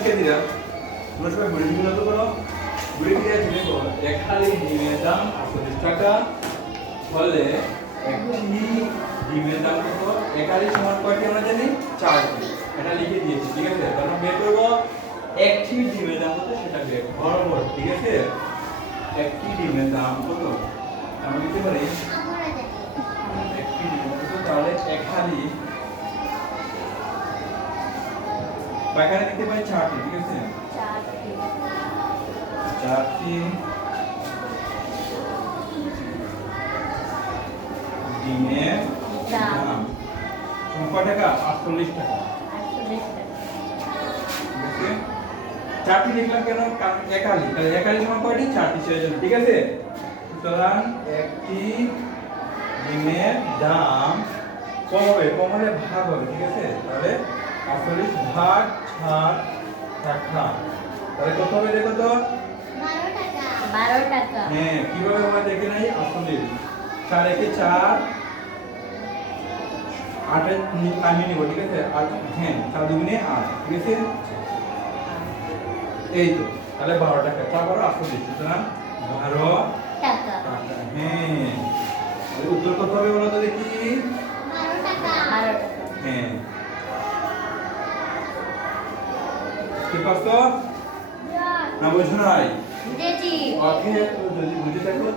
শিক্ষার্থীরা তোমরা সবাই বুড়ি বিক্রি তো করো। বিক্রি আছে দেখো এক হালি ডিমের দাম আটচল্লিশ টাকা। ফলে একটি ডিমের দাম কত? এক হালি সমান কয়টি আমরা জানি? চারটি। এটা লিখে দিয়েছি, ঠিক আছে? তারপর বের করব। একটি ডিমের দাম কত? সেটা বের বরাবর ঠিক আছে? একটি ডিমের দাম কত? আমরা লিখতে পারি, একটি ডিমের কত? তাহলে এক এখানে লিখতে পারি চারটি ঠিক আছে? চারটি। ডিমের দাম। দাম। কয় টাকা? আটচল্লিশ টাকা। চারটি লিখলাম কেন? একালি। তাহলে একালি সমান কয়টি? চারটি জন্য। ঠিক আছে? সুতরাং একটি ডিমের দাম কম হবে কম হলে ভাগ হবে ঠিক আছে? তাহলে আটচল্লিশ ভাগ ষাট টাকা। তাহলে কত হবে দেখো তো? বারো টাকা। হ্যাঁ কীভাবে আমরা দেখে নাই? আটচল্লিশ চার একে চার আটের নামিয়ে নিব ঠিক আছে? আট হ্যাঁ চার দুগুণে আট ঠিক আছে? এই তো তাহলে বারো টাকা। বারো আটচল্লিশ সুতরাং বারো টাকা। হ্যাঁ। উত্তর কত হবে বলো তো দেখি? হ্যাঁ। কি পারছ না বুঝো নাই। ওকে যদি বুঝে থাকো।